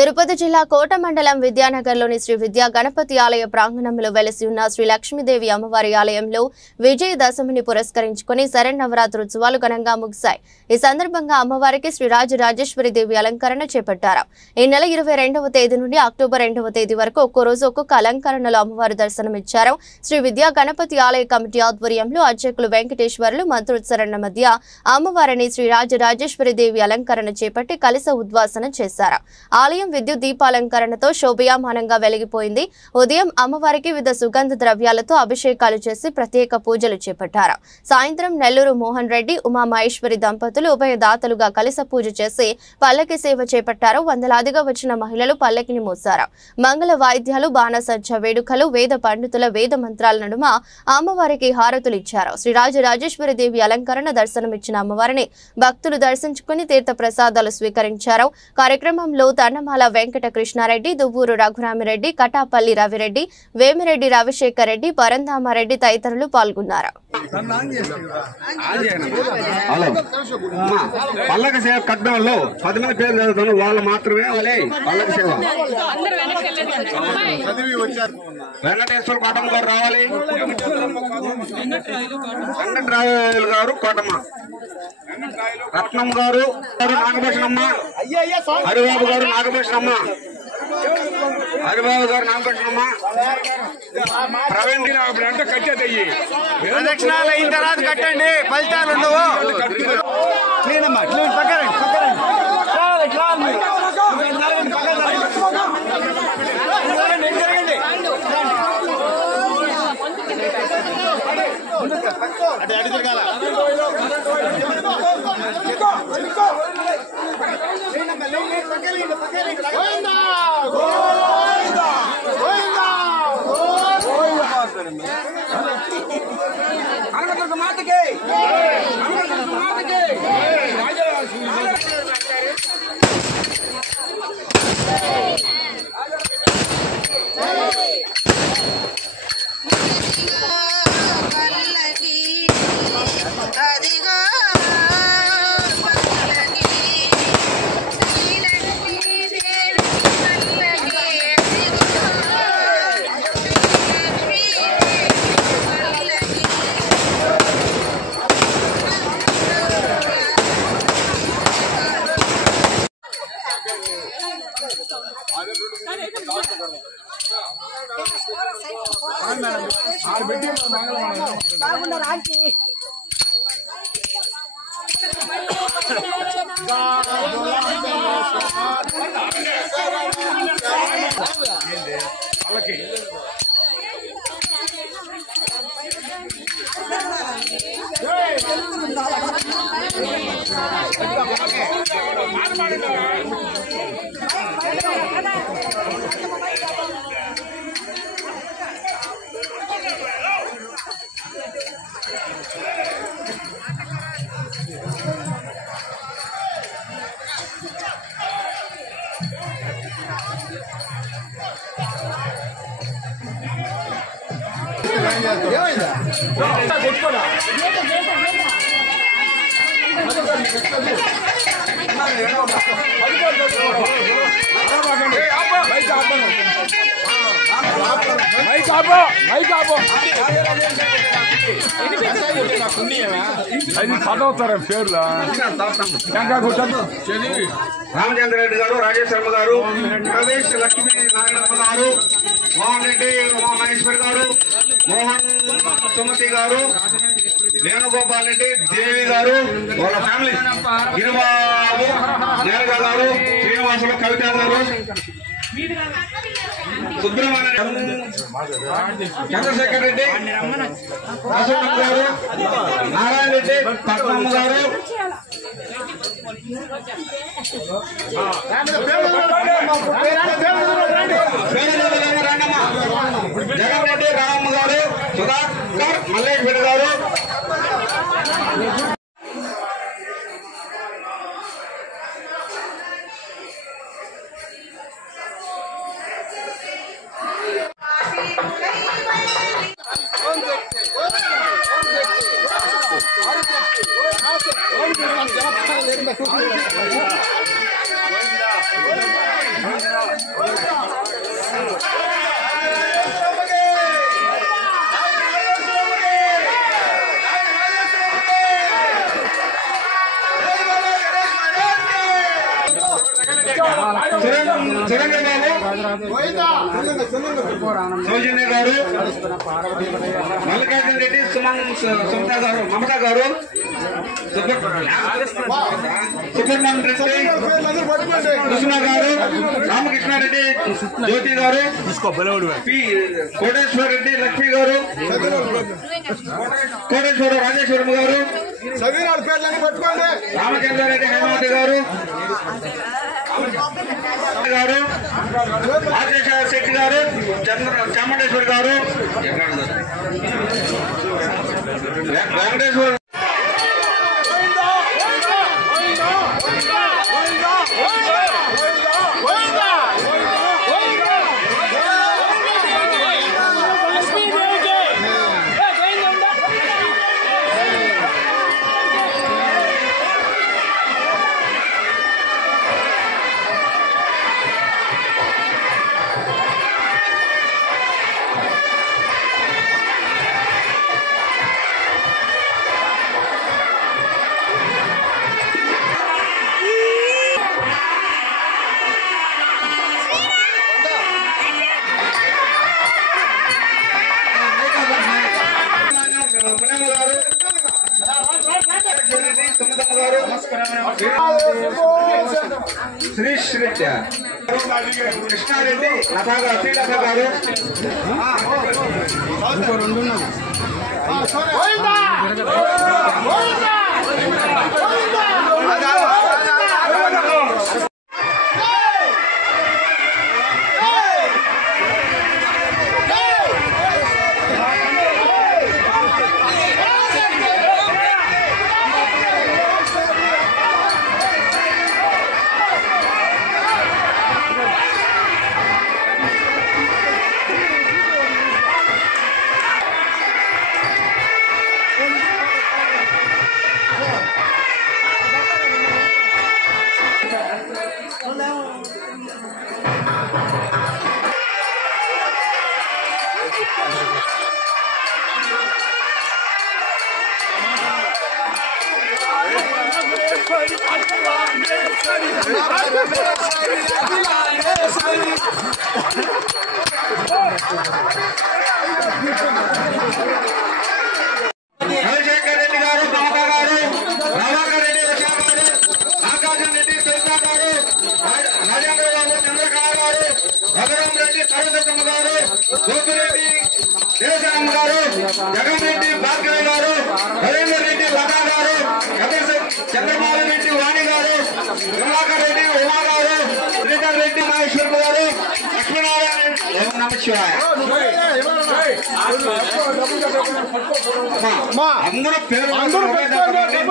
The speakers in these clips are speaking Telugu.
తిరుపతి జిల్లా కోట మండలం విద్యానగర్లోని శ్రీ విద్యా గణపతి ఆలయ ప్రాంగణంలో వెలసి ఉన్న శ్రీ లక్ష్మీదేవి అమ్మవారి ఆలయంలో విజయదశమిని పురస్కరించుకుని శరన్నవరాత్రోత్సవాలు ఘనంగా ముగిశాయి. ఈ సందర్భంగా అమ్మవారికి శ్రీ రాజరాజేశ్వరి దేవి అలంకరణ చేపట్టారు. ఈ నెల 22వ తేదీ నుండి అక్టోబర్ 2వ తేదీ వరకు ఒక్కో రోజు ఒక్కొక్క అలంకరణలో అమ్మవారు దర్శనమిచ్చారు. శ్రీ విద్యా గణపతి ఆలయ కమిటీ ఆధ్వర్యంలో అర్చకులు వెంకటేశ్వర్లు మంత్రోచ్చరణ మధ్య అమ్మవారిని శ్రీ రాజరాజేశ్వరి దేవి అలంకరణ చేపట్టి కలశ ఉద్వాసన చేశారు. ఆలయం విద్యుత్ దీపాలంకరణతో శోభయామానంగా వెలిగిపోయింది. ఉదయం అమ్మవారికి వివిధ సుగంధ ద్రవ్యాలతో అభిషేకాలు చేసి ప్రత్యేక పూజలు చేపట్టారు. సాయంత్రం నెల్లూరు మోహన్ రెడ్డి, ఉమా మహేశ్వరి దంపతులు ఉభయదాతలుగా కలశ పూజ చేసి పల్లకి సేవ చేపట్టారు. వందలాదిగా వచ్చిన మహిళలు పల్లకిని మోసారు. మంగళ వాయిద్యాలు, బాణసంచ వేడుకలు, వేద పండితుల వేద మంత్రాల నడుమ అమ్మవారికి హారతులు ఇచ్చారు. శ్రీ రాజరాజేశ్వరి దేవి అలంకరణ దర్శనమిచ్చిన అమ్మవారిని భక్తులు దర్శించుకుని తీర్థ ప్రసాదాలు స్వీకరించారు. కార్యక్రమంలో తన్నమాల వెంకట కృష్ణారెడ్డి, దువ్వూరు రఘురామిరెడ్డి, కటాపల్లి రవిరెడ్డి, వేమిరెడ్డి రవిశేఖర్ రెడ్డి, పరంధామారెడ్డి తదితరులు పాల్గొన్నారు. పల్లకి సేవ కట్టడంలో 10 మంది పేరు చదువుతాను, వాళ్ళు మాత్రమే పల్లకి సేవ. వెంకటేశ్వర కోటమ్మ గారు రావాలి, వెంకటరాయలు గారు కోటమ్మ, రత్నం గారు నాగభూషణమ్మ, హరిబాబు గారు నాగభూషణమ్మ, హరిబాబు గారు నాగభూషణమ్మ, ప్రవీణ్ అంటే కట్టేదయ్యి ప్రదక్షిణాలు అయిన తర్వాత కట్టండి, ఫలితాలు ఉండవు. రామచంద్ర రెడ్డి గారు, రాజేశ్వరమ్మ గారు, రమేష్ లక్ష్మీ నారాయణమ్మ గారు, మోహన్ రెడ్డి, ఉమా మహేశ్వరి గారు, మోహన్ సుమతి గారు, వేణుగోపాల్ రెడ్డి, దేవి గారు, వాళ్ళ ఫ్యామిలీ, గిరిబాబు, నేరగా గారు, శ్రీనివాసులు, కవిత గారు, సుబ్రహ్మణ్యం, చంద్రశేఖర్ రెడ్డి, రాజమ్మ గారు, నారాయణ రెడ్డి, పద్మమ్మ గారు, జగన్ రెడ్డి, రామమ్మ గారు, సుధాకర్, మల్లేశ్వరి గారు. Obrigado. చిరంజీవి బాబు, సౌజన్య గారు, మల్లికార్జున రెడ్డి, సుమత గారు, మమత గారు, సుబ్రహ్మణ్యం రెడ్డి, కృష్ణ గారు, రామకృష్ణారెడ్డి, జ్యోతి గారు, కోటేశ్వర రెడ్డి, లక్ష్మి గారు, కోటేశ్వర రాజేశ్వరం గారు, రామచంద్రారెడ్డి, హేమావతి గారు గారు, రాజేశ్వర శెట్టి గారు, చాముండేశ్వరి గారు, వెంకటేశ్వర శ్రీరెడ్డి, కృష్ణారెడ్డి, లతా గారు, శ్రీలత గారు, రాజశేఖర్ రెడ్డి గారు, మమతా గారు, ప్రభాకర్ రెడ్డి, ఉషా గారు, ఆకాశం రెడ్డి, సుల్తా గారు, రాజేంద్ర బాబు, చంద్రకళ గారు, రఘురాం రెడ్డి, సరస్వతమ్మ గారు, గోపిరెడ్డి, దేవసరమ్మ గారు, జగన్ రెడ్డి, భార్గవి గారు, రవీందర్ రెడ్డి, లతా గారు, చంద్రబాబు రెడ్డి, వాణి గారు, ప్రభాకర్ రెడ్డి, ఉమా గారు, శ్రీధర్ రెడ్డి, నాగేశ్వర్ గారు, లక్ష్మీనారాయణ, ఓం నమః శివాయ. అందరూ పేరు జరగండి.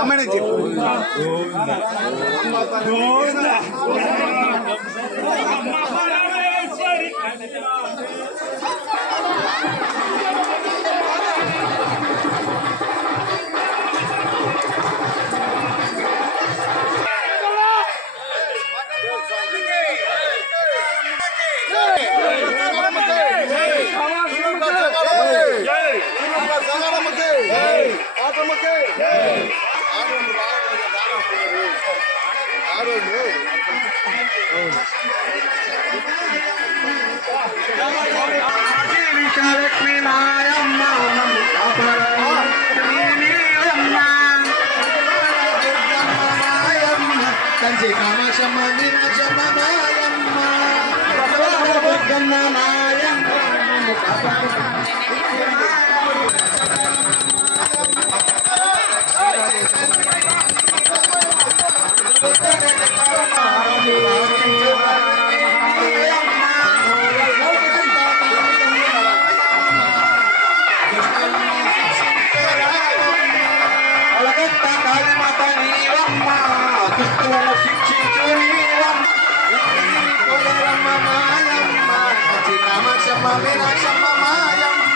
అమ్మాయి చెప్పు విశాలక్ష్మి మాయమ్మ కంచి కామాక్షమ్మ మీనాక్షమ్మ మాయమ్మ మాయమ్మ మీనాక్షమ్మ మాయమ్మ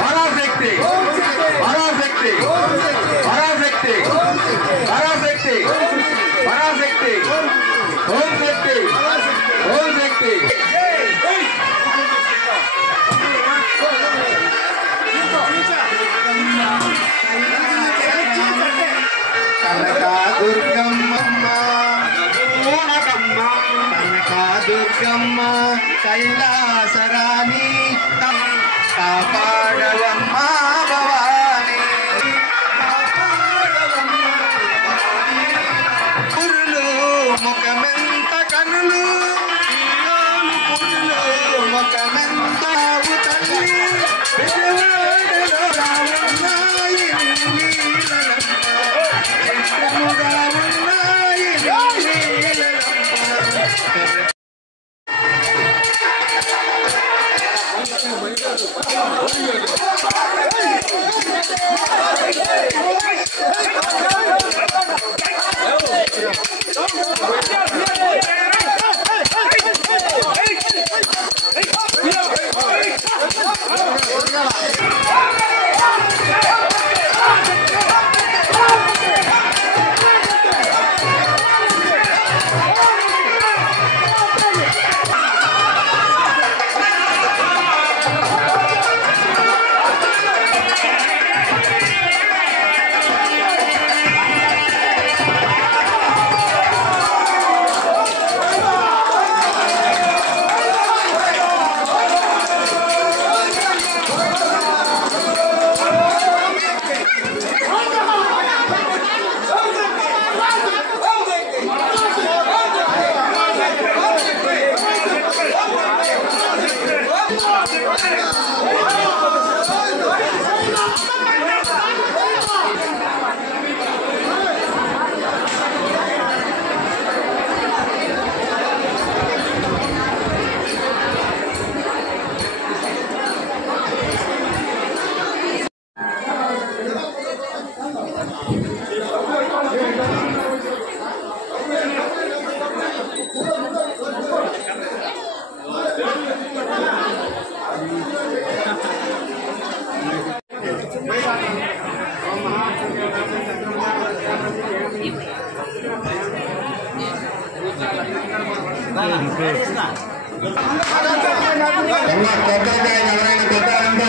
పరాశక్తి పరాశక్తి పరాశక్తి పరాశక్తి పరాశక్తి ఓం శక్తి ఓం శక్తి దుర్గమ్మ దుర్గమ్మ కైలాసరాణి కాపాడవమ్మ భవాని పురులు ముఖమెంత కనులు పురులు ముఖమెంత తల్లి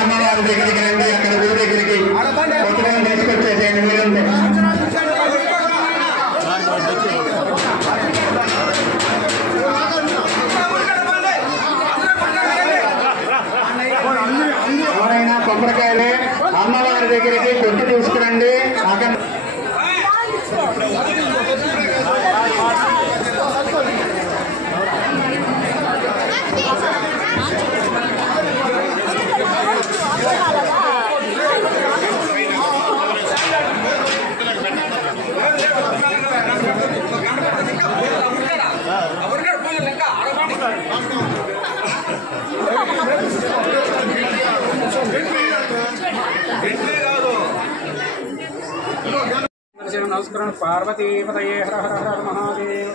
అమ్మవారి దగ్గరికి రండి. అక్కడ గుడి దగ్గరికి కొత్తగా తీసుకొచ్చేసేయండి. మీరంటే ఎవరైనా కొబ్బరికాయలు అమ్మవారి దగ్గరికి కొట్టి తీసుకురండి. అక్కడ నమస్కారం. పార్వతీ పతయే హర హర హర మహాదేవ్.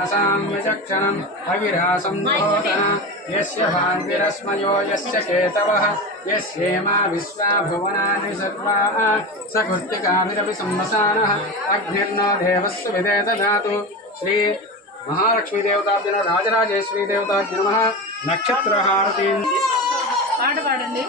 ఆసామ్యచక్షణం అవిరాసం నోదన యస్య భాగ్యరస్మయో యస్య కేతవః యస్యేమా విశ్వా భువనాని సర్వా సకృత్తికాభిరవి సంవసానః అగ్నిర్నో దేవస్య విదేదధాతు. శ్రీ महालक्ष्मी देवताभ्य राजराजेश्वरी देवताभ्य नमः. नक्षत्रहारती పాట పాడండి.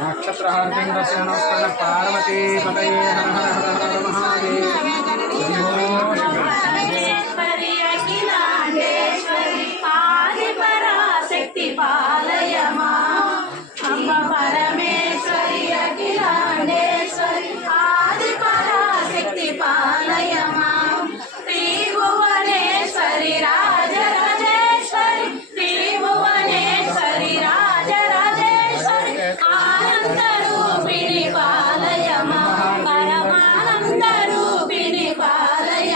नक्षत्रहारती दर्शनोत्पन्न पार्वती पतये हर हर हर हर महादेव. శక్తి పాలయమా అమ్మ పరమేశ్వరి అఖిలాండేశ్వరి ఆది పరాశక్తి పాలయమా త్రిభువనేశ్వరి రాజరాజేశ్వరి త్రిభువనేశ్వరి రాజరాజేశ్వరి ఆనంద రూపిణి పాలయమా పరమానంద రూపిణి పాలయ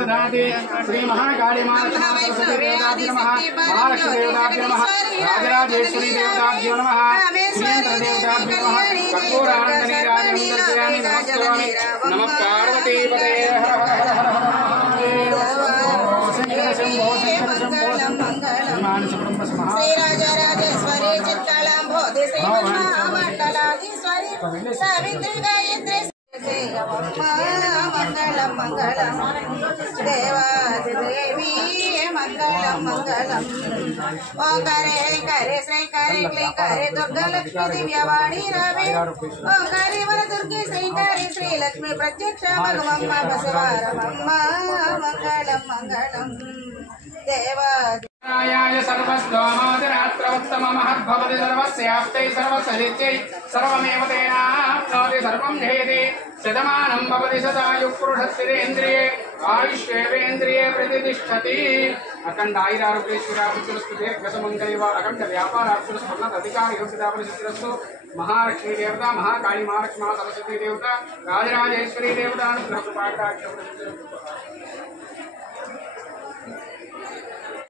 ददाति श्री महाकाली महालक्ष्मी सरस्वती देवताभ्यो नमः महालक्ष्मी देवताभ्यो नमः राजराजेश्वरी देवताभ्यो नमः श्रीयंत्र देवताभ्यो नमः कर्पूरानंदनी राजनीराजनी नमस्कारामि नमः पार्वती पते हर हर हर हर शंकर शंभो श्री राजराजेश्वरी चित्कलांबोधि श्री महामंडलाधीश्वरी सावित्री गायत्री मंगलम मंगलम देवादिदेवी मंगलम मंगलम ओं करे करे श्री करे क्ली करे दुर्गा लक्ष्मी दिव्यवाणी रवे ओं करे वर दुर्गे श्री करे श्री लक्ष्मी प्रत्यक्ष भगवम्मा बसवारमम्मा मंगलम मंगलम देवादि आयाय सर्वस्वामादिरात्रवत्तम महद्भवति सर्वस्याप्तै सर्वसहित्यै सर्वमेव तेनाप्नोति सर्वं जयति शतमानं भवति शतायुः पुरुषस्थिरेन्द्रिये आयुष्येवेन्द्रिये प्रतिष्ठति अखण्ड आयुरारोग्यैश्वर्याभिवृद्धिरस्तु दीर्घसुमङ्गलैव अखण्ड व्यापाराभिवृद्धिरस्तु महालक्ष्मी देवता महाकाली महालक्ष्मी सरस्वती देवता राजराजेश्वरी देवता अनुग्रह